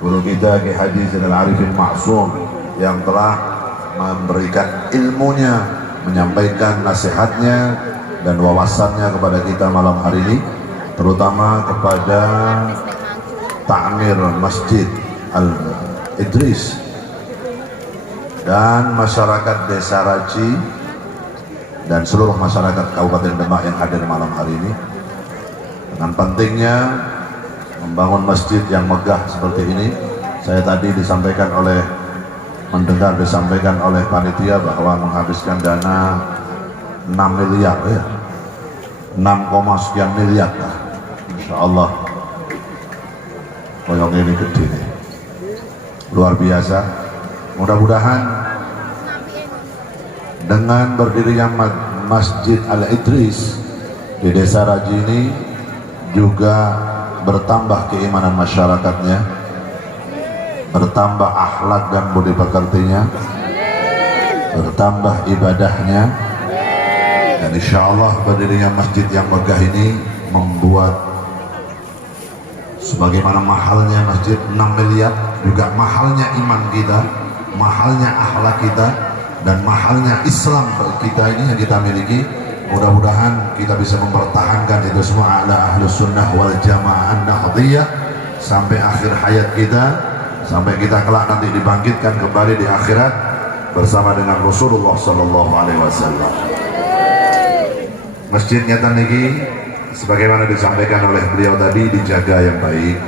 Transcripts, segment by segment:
guru kita Ki Haji Zainal Arifin Maksum yang telah memberikan ilmunya, menyampaikan nasihatnya dan wawasannya kepada kita malam hari ini, terutama kepada Ta'mir Masjid Al-Idris dan masyarakat Desa Raji dan seluruh masyarakat Kabupaten Demak yang hadir malam hari ini. Dengan pentingnya membangun masjid yang megah seperti ini, saya tadi mendengar disampaikan oleh panitia bahwa menghabiskan dana 6 miliar ya, 6, sekian miliar lah. Insya Allah koyong ini gede nih, luar biasa. Mudah-mudahan dengan berdirinya Masjid Al-Idris di Desa Raji ini juga bertambah keimanan masyarakatnya, bertambah akhlak dan budi pekertinya, bertambah ibadahnya, dan insya Allah berdirinya masjid yang megah ini membuat sebagaimana mahalnya masjid 6 miliar, juga mahalnya iman kita, mahalnya akhlak kita, dan mahalnya Islam kita ini yang kita miliki. Mudah-mudahan kita bisa mempertahankan itu semua ala ahlus sunnah wal jamaah an-nahdiyah sampai akhir hayat kita, sampai kita kelak nanti dibangkitkan kembali di akhirat bersama dengan Rasulullah Sallallahu Alaihi Wasallam. Masjid nyata niki sebagaimana disampaikan oleh beliau tadi dijaga yang baik,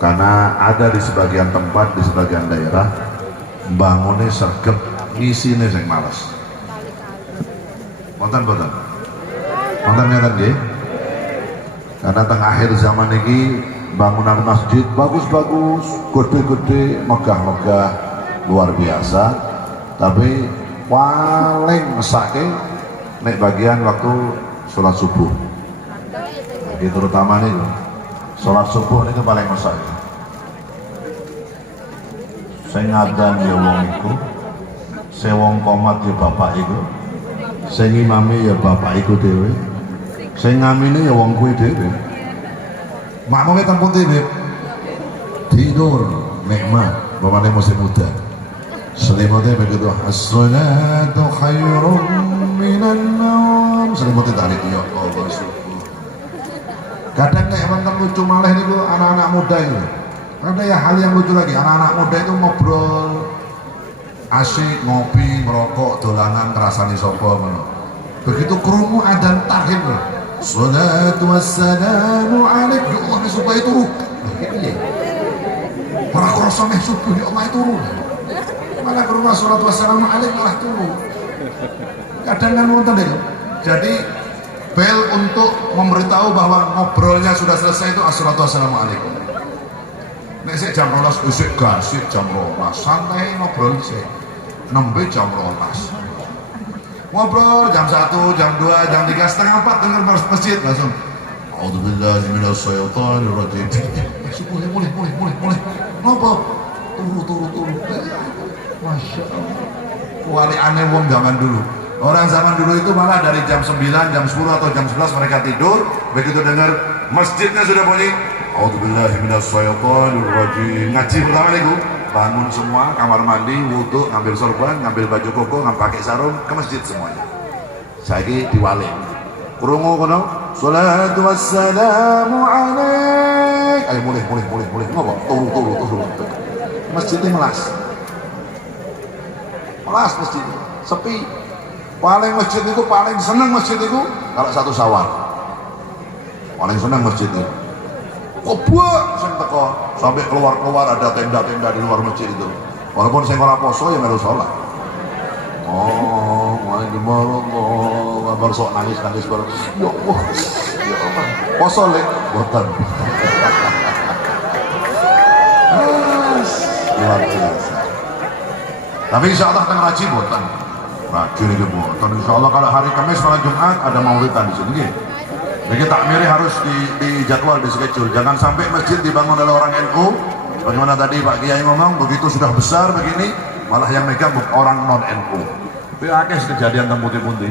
karena ada di sebagian tempat, di sebagian daerah bangunnya sergep, isinya yang malas. Wonten ngeten nggih. Karena tengah akhir zaman ini bangunan masjid bagus-bagus, gede-gede, megah-megah, luar biasa. Tapi paling mesake nek bagian waktu sholat subuh. Jadi terutama nih sholat subuh itu paling mesake. Saya ngadan ya wong iku, saya wong komat ya bapak iku, saya ngimami ya bapak iku dewe, saya ngamini ya wong kuwi dewe. Makmumnya tempun tidur, tidur nikmat, bapaknya masih muda. Selimutnya begitu, as-salatu khairun minan naum. Selimutnya tarik ya Allah subuh. Kadang nek wonten lucu malah niku anak-anak muda itu. Ada ya hal yang lucu lagi, anak-anak muda itu ngobrol asik, ngopi, ngerokok, dolanan, ngerasani sapa ngono. Begitu krungu adzan tahlil, sholatu wassalamu alaik, ya Allah supaya turu. Piye? Ora krasa meh subuh ya Allah turu. Malah krungu sholatu wassalamu alaik malah turu. Kadang kan wonten itu. Jadi bel untuk memberitahu bahwa ngobrolnya sudah selesai itu assalatu wassalamu alaikum. Nek sik jam 12 isik gasik jam 12 santai ngobrol sik. Nembe jam 12. Ngobrol jam 1, jam 2, jam 3, setengah 4 dengar masjid langsung. A'udzubillahi minasyaitonir rajim. Mulai. Ngopo? Turu. Masya Allah. Wali aneh wong zaman dulu. Orang zaman dulu itu malah dari jam 9, jam 10 atau jam 11 mereka tidur. Begitu dengar masjidnya sudah bunyi, a'udzubillahi minasyaitonir rajim. Ngaji pertama niku, bangun semua, kamar mandi, wudu, ngambil sorban, ngambil baju koko, pakai sarung, ke masjid semuanya. Saiki diwali. Krungu kono, sholatu wassalamu alaik. Ayo mulai. Ngopo? Turu. Masjidnya melas masjid, sepi. Paling masjid itu paling seneng masjid itu kalau 1 Syawal. Paling seneng masjid itu. Kobak sing teko sampai keluar ada tenda-tenda di luar masjid itu. Walaupun saya ora poso ya melu salat. Oh, mulai gimana kabar sok nangis baru. Ya Allah. Poso lek boten. Luar biasa. Tapi insya Allah tengah ngaji boten. Rajin itu boten. Insya Allah kalau hari Kamis malam Jumat ada maulidan di sini. Jadi takmiri harus di jadwal, di schedule. Jangan sampai masjid dibangun oleh orang NU. Bagaimana tadi Pak Kiai ngomong, begitu sudah besar begini, malah yang megang orang non NU. Tapi akeh kejadian temputi-punti.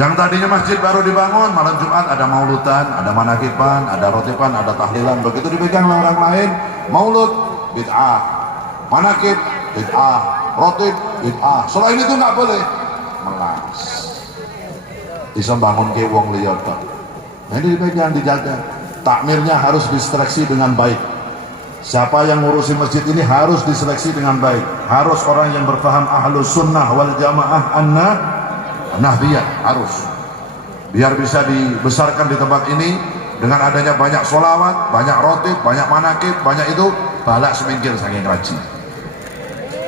Yang tadinya masjid baru dibangun, malam Jumat ada mauludan, ada manakiban, ada rotiban, ada tahlilan. Begitu dipegang oleh orang lain, maulud bid'ah, manakib bid'ah, rotib bid'ah. Selain itu nggak boleh melas. Bisa bangun ke wong liya tok. Nah, ini yang dijaga. Takmirnya harus diseleksi dengan baik. Siapa yang ngurusi masjid ini harus diseleksi dengan baik. Harus orang yang berpaham ahlus sunnah wal jamaah nahdiyah, harus. Biar bisa dibesarkan di tempat ini dengan adanya banyak sholawat, banyak rotib, banyak manakib, banyak itu, balak semingkir saking rajin.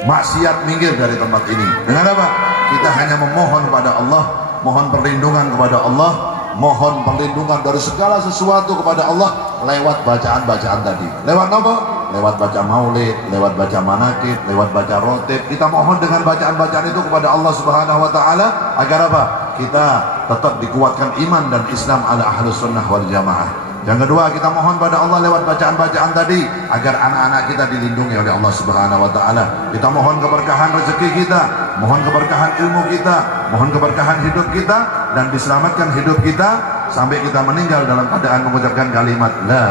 Maksiat minggir dari tempat ini. Dengan apa? Kita hanya memohon kepada Allah, mohon perlindungan kepada Allah, mohon perlindungan dari segala sesuatu kepada Allah lewat bacaan-bacaan tadi. Lewat apa? Lewat baca maulid, lewat baca manakib, lewat baca rotib. Kita mohon dengan bacaan-bacaan itu kepada Allah Subhanahu wa taala agar apa? Kita tetap dikuatkan iman dan Islam ala ahlus sunnah wal jamaah. Yang kedua, kita mohon pada Allah lewat bacaan-bacaan tadi agar anak-anak kita dilindungi oleh Allah Subhanahu wa taala. Kita mohon keberkahan rezeki kita, mohon keberkahan ilmu kita, mohon keberkahan hidup kita, dan diselamatkan hidup kita sampai kita meninggal dalam keadaan mengucapkan kalimat la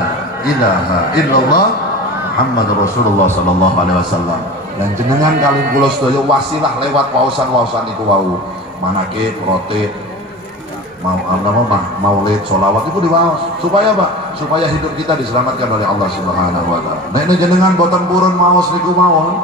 ilaha illallah Muhammadur Rasulullah sallallahu alaihi wasallam. Dan jenengan kalian kula sedaya wasilah lewat waosan-waosan iku wau. Manakib, rotib, maulid, sholawat itu diwaos. Supaya apa? Supaya hidup kita diselamatkan oleh Allah Subhanahu wa taala. Nek jenengan boten purun maos niku mawon,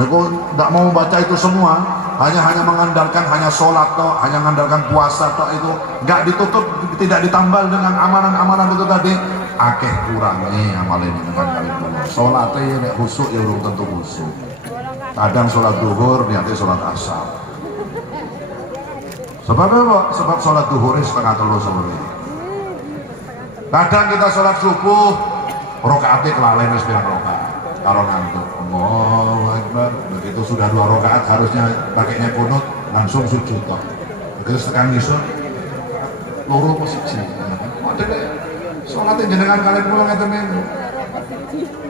niku ndak mau baca itu semua, hanya mengandalkan hanya sholat tok, hanya mengandalkan puasa tok, itu enggak ditutup, tidak ditambal dengan amalan-amalan itu tadi, akeh kurangnya amalan dengan kalian kula. Salate nek khusuk ya urung tentu khusuk. Kadang sholat duhur niate sholat asar. Sebab apa? Sebab sholat duhur setengah telu sore. Kadang kita sholat subuh rakaatnya kelalen wis pirang rakaat karo ngantuk. Allahu Akbar. Begitu sudah 2 rakaat harusnya pakainya kunut langsung sujud toh. Begitu tekan ngisor loro apa siji. Sholatnya jenengan kalian pulang ngeten niku.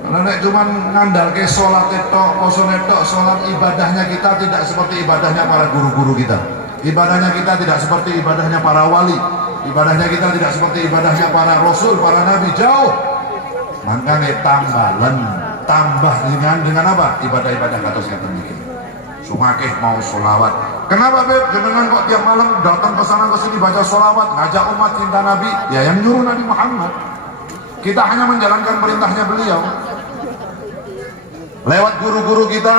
Karena nek cuman ngandalke sholat tok, poso tok, sholat ibadahnya kita tidak seperti ibadahnya para guru-guru kita. Ibadahnya kita tidak seperti ibadahnya para wali. Ibadahnya kita tidak seperti ibadahnya para rasul, para nabi, jauh. Makanya tambah dengan apa? Ibadah-ibadah kata saya demikian. Sumakeh mau sholawat. Kenapa Beb? Jenengan kok tiap malam datang ke sana ke sini baca sholawat, ngajak umat cinta Nabi? Ya yang nyuruh Nabi Muhammad. Kita hanya menjalankan perintahnya beliau. Lewat guru-guru kita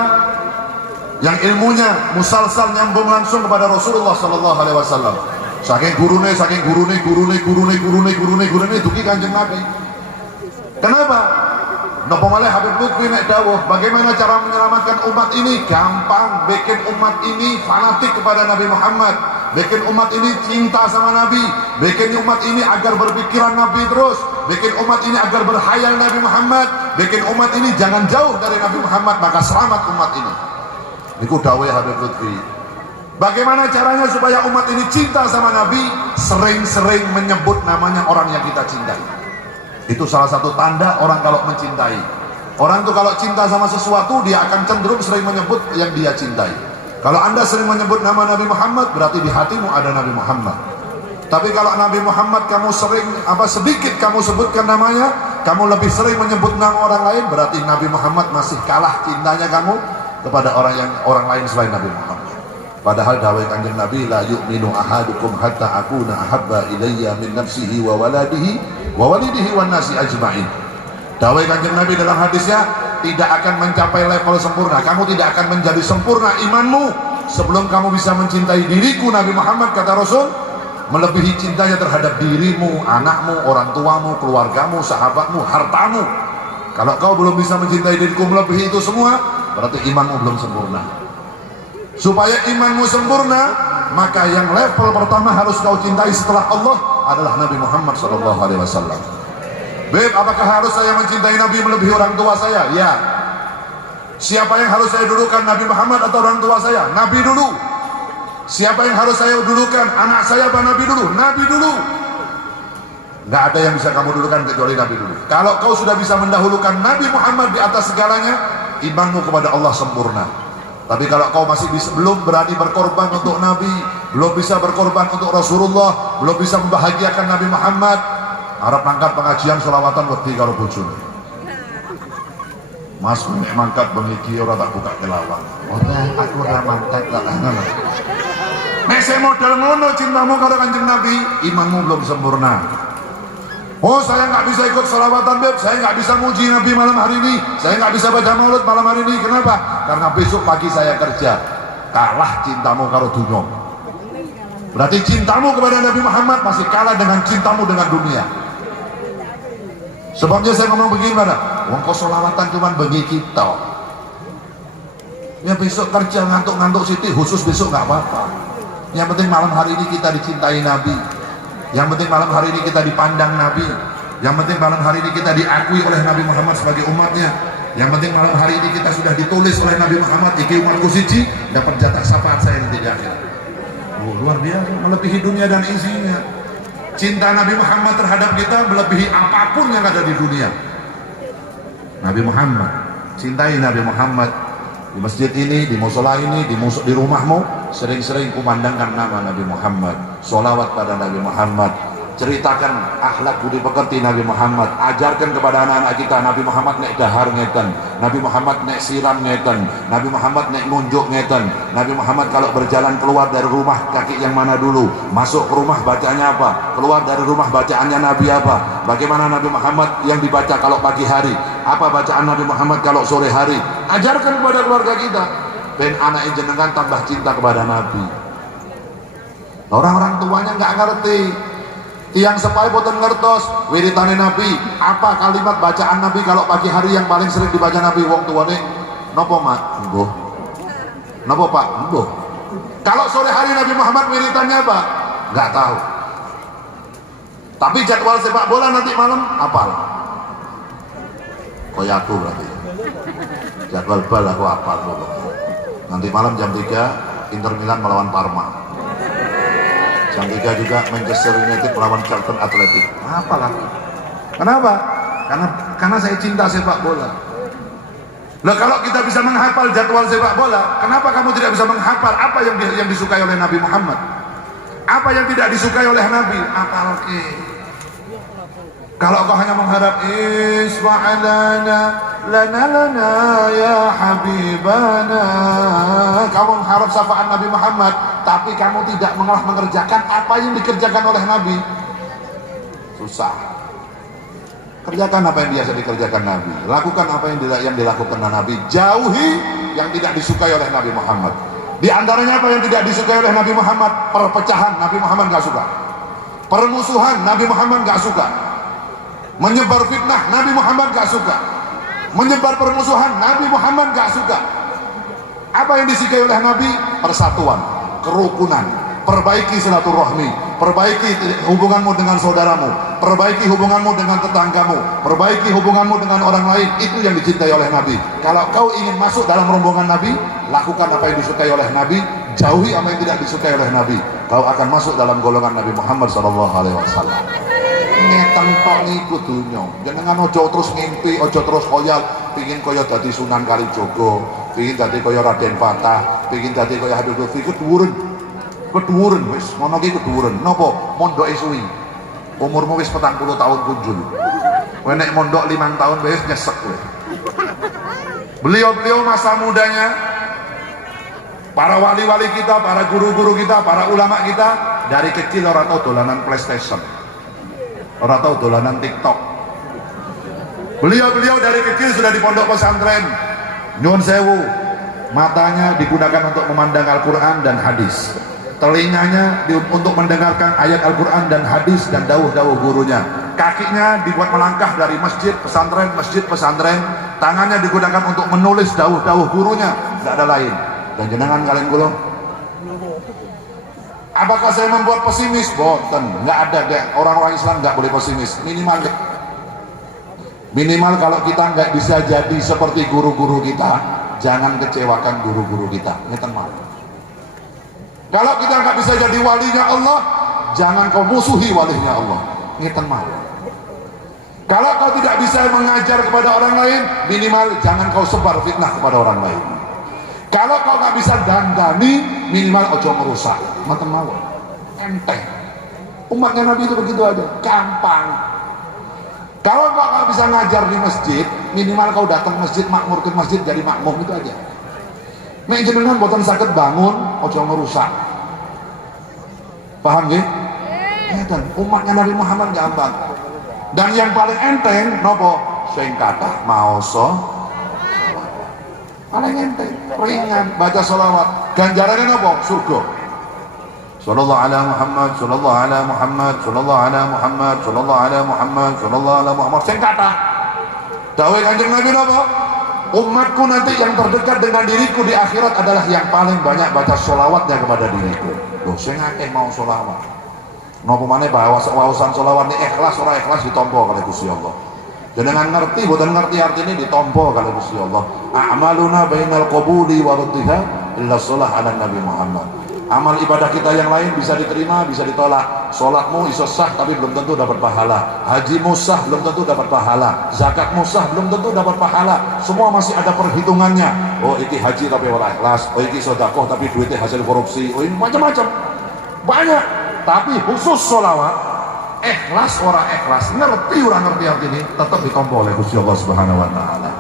yang ilmunya musalsal nyambung langsung kepada Rasulullah sallallahu alaihi wasallam. Saking gurune dugi Kanjeng Nabi. Kenapa? Napa malah Habib Lutfi nek dawuh, bagaimana cara menyelamatkan umat ini? Gampang, bikin umat ini fanatik kepada Nabi Muhammad, bikin umat ini cinta sama Nabi, bikin umat ini agar berpikiran Nabi terus, bikin umat ini agar berhayal Nabi Muhammad, bikin umat ini jangan jauh dari Nabi Muhammad, maka selamat umat ini. Niku dawuh Habib Lutfi. Bagaimana caranya supaya umat ini cinta sama Nabi? Sering-sering menyebut namanya orang yang kita cintai. Itu salah satu tanda orang kalau mencintai. Orang tuh kalau cinta sama sesuatu, dia akan cenderung sering menyebut yang dia cintai. Kalau Anda sering menyebut nama Nabi Muhammad, berarti di hatimu ada Nabi Muhammad. Tapi kalau Nabi Muhammad kamu sering sedikit kamu sebutkan namanya, kamu lebih sering menyebut nama orang lain, berarti Nabi Muhammad masih kalah cintanya kamu kepada orang lain selain Nabi Muhammad. Padahal dawai Kanjeng Nabi, la yu'minu ahadukum hatta akuna ahabba ilayya min nafsihi wa waladihi wa walidihi wan nasi ajma'in. Dawai Kanjeng Nabi dalam hadisnya, tidak akan mencapai level sempurna, kamu tidak akan menjadi sempurna imanmu sebelum kamu bisa mencintai diriku Nabi Muhammad, kata Rasul, melebihi cintanya terhadap dirimu, anakmu, orang tuamu, keluargamu, sahabatmu, hartamu. Kalau kau belum bisa mencintai diriku melebihi itu semua, berarti imanmu belum sempurna. Supaya imanmu sempurna, maka yang level pertama harus kau cintai setelah Allah adalah Nabi Muhammad SAW. Beb, apakah harus saya mencintai Nabi melebihi orang tua saya? Ya. Siapa yang harus saya dulukan, Nabi Muhammad atau orang tua saya? Nabi dulu. Siapa yang harus saya dulukan, anak saya apa Nabi dulu? Nabi dulu. Nggak ada yang bisa kamu dulukan kecuali Nabi dulu. Kalau kau sudah bisa mendahulukan Nabi Muhammad di atas segalanya, imanmu kepada Allah sempurna. Tapi kalau kau masih belum berani berkorban untuk Nabi, belum bisa berkorban untuk Rasulullah, belum bisa membahagiakan Nabi Muhammad, harap angkat pengajian sholawatan waktu karo bojone. Mas nek mangkat bengi ora tak buka kelawang. Ora, aku ora mangkat tak ngono. Nek saya model ngono cintamu karo Kanjeng Nabi, imanmu belum sempurna. Oh, saya nggak bisa ikut sholawatan beb, saya nggak bisa muji Nabi malam hari ini, saya nggak bisa baca maulid malam hari ini. Kenapa? Karena besok pagi saya kerja. Kalah cintamu karo dunia. Berarti cintamu kepada Nabi Muhammad masih kalah dengan cintamu dengan dunia. Sebabnya saya ngomong begini pada, wong kok sholawatan cuman bagi kita. Ya besok kerja ngantuk-ngantuk siti, khusus besok nggak apa-apa. Yang penting malam hari ini kita dicintai Nabi. Yang penting malam hari ini kita dipandang Nabi. Yang penting malam hari ini kita diakui oleh Nabi Muhammad sebagai umatnya. Yang penting malam hari ini kita sudah ditulis oleh Nabi Muhammad, iki umatku siji, dapat jatah syafaat saya nanti di akhir. Oh, luar biasa, melebihi dunia dan isinya. Cinta Nabi Muhammad terhadap kita melebihi apapun yang ada di dunia. Nabi Muhammad, cintai Nabi Muhammad. Di masjid ini, di musola ini, di rumahmu, sering-sering kumandangkan nama Nabi Muhammad, sholawat pada Nabi Muhammad, ceritakan akhlak budi pekerti Nabi Muhammad, ajarkan kepada anak-anak kita Nabi Muhammad nek dahar ngeten, Nabi Muhammad nek siram ngeten, Nabi Muhammad nek nunjuk ngeten, Nabi Muhammad kalau berjalan keluar dari rumah kaki yang mana dulu, masuk ke rumah bacanya apa, keluar dari rumah bacaannya Nabi apa, bagaimana Nabi Muhammad yang dibaca kalau pagi hari, apa bacaan Nabi Muhammad kalau sore hari. Ajarkan kepada keluarga kita, ben anak jenengan tambah cinta kepada Nabi. Orang-orang tuanya nggak ngerti. Tiang sepai boten ngertos wiritane Nabi, apa kalimat bacaan Nabi kalau pagi hari yang paling sering dibaca Nabi. Wong tuane nopo mak? Mbuh. Nopo pak? Mbuh. Kalau sore hari Nabi Muhammad wiritannya apa? Nggak tahu. Tapi jadwal sepak bola nanti malam apal. Koyaku berarti. Jadwal bal aku apal dulu. Nanti malam jam 3 Inter Milan melawan Parma. Jam 3 juga Manchester United melawan Charlton Athletic. Apalah. Kenapa? Karena saya cinta sepak bola. Nah, kalau kita bisa menghafal jadwal sepak bola, kenapa kamu tidak bisa menghafal apa yang disukai oleh Nabi Muhammad? Apa yang tidak disukai oleh Nabi? Apal ke? Kalau kau hanya mengharap isma'alana lana ya habibana, kamu mengharap syafaat Nabi Muhammad tapi kamu tidak mengerjakan apa yang dikerjakan oleh Nabi, susah. Kerjakan apa yang biasa dikerjakan Nabi, lakukan apa yang dilakukan Nabi, jauhi yang tidak disukai oleh Nabi Muhammad. Di antaranya apa yang tidak disukai oleh Nabi Muhammad? Perpecahan, Nabi Muhammad gak suka. Permusuhan, Nabi Muhammad gak suka. Menyebar fitnah, Nabi Muhammad gak suka. Menyebar permusuhan, Nabi Muhammad gak suka. Apa yang disukai oleh Nabi? Persatuan, kerukunan, perbaiki silaturahmi, perbaiki hubunganmu dengan saudaramu, perbaiki hubunganmu dengan tetanggamu, perbaiki hubunganmu dengan orang lain. Itu yang dicintai oleh Nabi. Kalau kau ingin masuk dalam rombongan Nabi, lakukan apa yang disukai oleh Nabi, jauhi apa yang tidak disukai oleh Nabi. Kau akan masuk dalam golongan Nabi Muhammad SAW. Ngeten tok niku dunya. Jenengan aja terus ngimpi, aja terus koyal pengin kaya dadi Sunan Kalijaga, pengin dadi kaya Raden Fatah, pengin dadi kaya Habib Lutfi. Keduwuren wis ngono ki keduwuren. Napa? Mondoke suwi. Umurmu wis 40 tahun kunjul. Kowe nek mondok 5 tahun wis nyesek kowe. Beliau-beliau masa mudanya, para wali-wali kita, para guru-guru kita, para ulama kita, dari kecil orang tahu dolanan PlayStation, orang tahu dolanan TikTok. Beliau-beliau dari kecil sudah di pondok pesantren. Nyuwun sewu, matanya digunakan untuk memandang Al-Quran dan hadis, telinganya untuk mendengarkan ayat Al-Quran dan hadis dan dawuh-dawuh gurunya, kakinya dibuat melangkah dari masjid pesantren, tangannya digunakan untuk menulis dawuh-dawuh gurunya, tidak ada lain. Dan jenengan kalian kula, apakah saya membuat pesimis? Boten, nggak ada deh. Orang-orang Islam nggak boleh pesimis. Minimal kalau kita nggak bisa jadi seperti guru-guru kita, jangan kecewakan guru-guru kita. Ngeten mawon. Kalau kita nggak bisa jadi walinya Allah, jangan kau musuhi walinya Allah. Ngeten mawon. Kalau kau tidak bisa mengajar kepada orang lain, minimal jangan kau sebar fitnah kepada orang lain. Kalau kau nggak bisa dandani, minimal ojo merusak. Ngeten mawon. Enteng. Umatnya Nabi itu begitu aja, gampang. Kalau kau nggak bisa ngajar di masjid, minimal kau datang masjid, makmurkan masjid, jadi makmum, itu aja. Nek jenengan boten saged bangun, ojo ngerusak. Paham nggih? Dan umatnya Nabi Muhammad gampang. Dan yang paling enteng nopo? Sing kathah maoso paling enteng, ringan, baca sholawat. Ganjarannya nopo? Surga. Sallallahu ala Muhammad, sallallahu ala Muhammad, sallallahu ala Muhammad, sallallahu ala Muhammad, sallallahu ala Muhammad. Sing kathah dawuh Kanjeng Nabi nopo? Umatku nanti yang terdekat dengan diriku di akhirat adalah yang paling banyak baca sholawatnya kepada diriku. Loh, sing akeh mau sholawat. Napa maneh wawasan sholawat ini ikhlas ora ikhlas ditampa kalih Gusti Allah. Jenengan ngerti boten ngerti artine ditampa kalih Gusti Allah. A'maluna bainal qabuli wa raddiha illa shalah ala Nabi Muhammad. Amal ibadah kita yang lain bisa diterima, bisa ditolak. Salatmu iso sah tapi belum tentu dapat pahala. Hajimu sah belum tentu dapat pahala. Zakatmu sah belum tentu dapat pahala. Semua masih ada perhitungannya. Oh, iki haji tapi ora ikhlas. Oh, iki sedekah tapi duitnya hasil korupsi. Oh, ini macam-macam. Banyak. Tapi khusus sholawat, ikhlas ora ikhlas, ngerti ora ngerti artinya, tetap ditampa oleh Gusti Allah Subhanahu wa taala.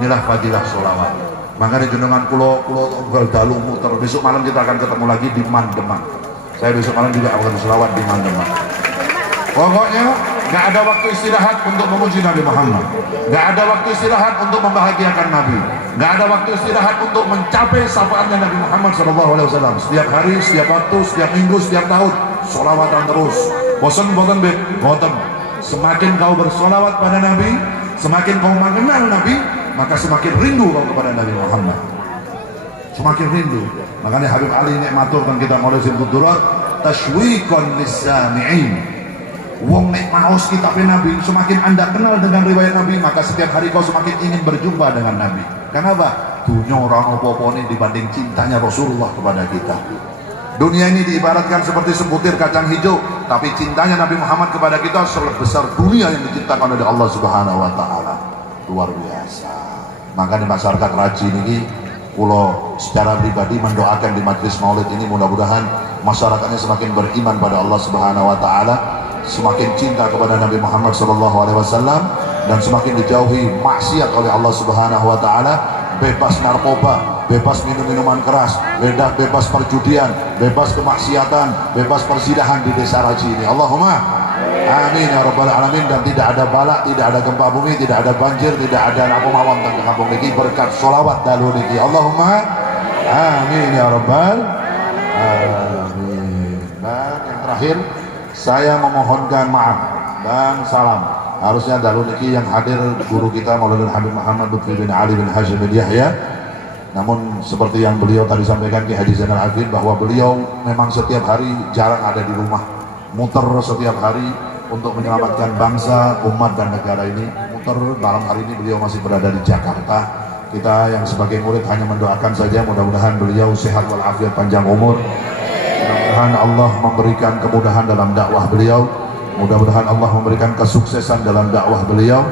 Inilah fadilah sholawat. Makanya jenengan kulo dalu muter. Besok malam kita akan ketemu lagi di Mandeman. Saya besok malam juga akan sholawat di Mandeman. Pokoknya nggak ada waktu istirahat untuk memuji Nabi Muhammad, nggak ada waktu istirahat untuk membahagiakan Nabi, nggak ada waktu istirahat untuk mencapai syafaatnya Nabi Muhammad SAW. Setiap hari, setiap waktu, setiap minggu, setiap tahun, sholawatan terus. Bosan be, boten. Semakin kau bersolawat pada Nabi, semakin kau mengenal Nabi, maka semakin rindu kau kepada Nabi Muhammad. Semakin rindu. Makanya Habib Ali ini maturkan kita mulai simtul durat, tashwiqan lis-sami'in. Wong nek maos kitab Nabi, semakin anda kenal dengan riwayat Nabi, maka setiap hari kau semakin ingin berjumpa dengan Nabi. Kenapa? Dunia orang apa-apa ini dibanding cintanya Rasulullah kepada kita. Dunia ini diibaratkan seperti sebutir kacang hijau, tapi cintanya Nabi Muhammad kepada kita sebesar dunia yang diciptakan oleh Allah Subhanahu wa taala. Luar biasa. Maka di masyarakat Raji ini, pulau secara pribadi mendoakan di majlis Maulid ini, mudah-mudahan masyarakatnya semakin beriman pada Allah Subhanahu wa taala, semakin cinta kepada Nabi Muhammad SAW, dan semakin dijauhi maksiat oleh Allah Subhanahu wa taala, bebas narkoba, bebas minum-minuman keras, bebas perjudian, bebas kemaksiatan, bebas persinahan di desa Raji ini. Allahumma amin ya rabbal alamin. Dan tidak ada balak, tidak ada gempa bumi, tidak ada banjir, tidak ada apa mawon teng kampung niki berkat sholawat dalu niki. Allahumma amin ya rabbal alamin. Dan yang terakhir, saya memohonkan maaf dan salam. Harusnya dalu niki yang hadir guru kita Maulana Habib Muhammad Lutfi bin Ali bin Hashim bin Yahya. Namun seperti yang beliau tadi sampaikan Ki Haji Zainal Abidin, bahwa beliau memang setiap hari jarang ada di rumah, muter setiap hari untuk menyelamatkan bangsa, umat dan negara ini. Muter, malam hari ini beliau masih berada di Jakarta. Kita yang sebagai murid hanya mendoakan saja, mudah-mudahan beliau sehat walafiat, panjang umur. Mudah-mudahan Allah memberikan kemudahan dalam dakwah beliau, mudah-mudahan Allah memberikan kesuksesan dalam dakwah beliau,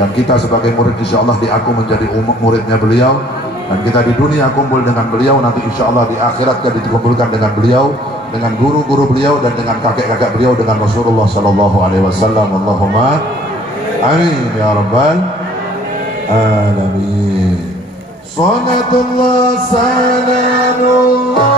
dan kita sebagai murid insya Allah diaku menjadi muridnya beliau, dan kita di dunia kumpul dengan beliau, nanti insya Allah di akhirat kita dikumpulkan dengan beliau, dengan guru-guru beliau, dan dengan kakek-kakek beliau, dengan Rasulullah SAW. Allahumma amin ya rabbal alamin. Salatullah salamullah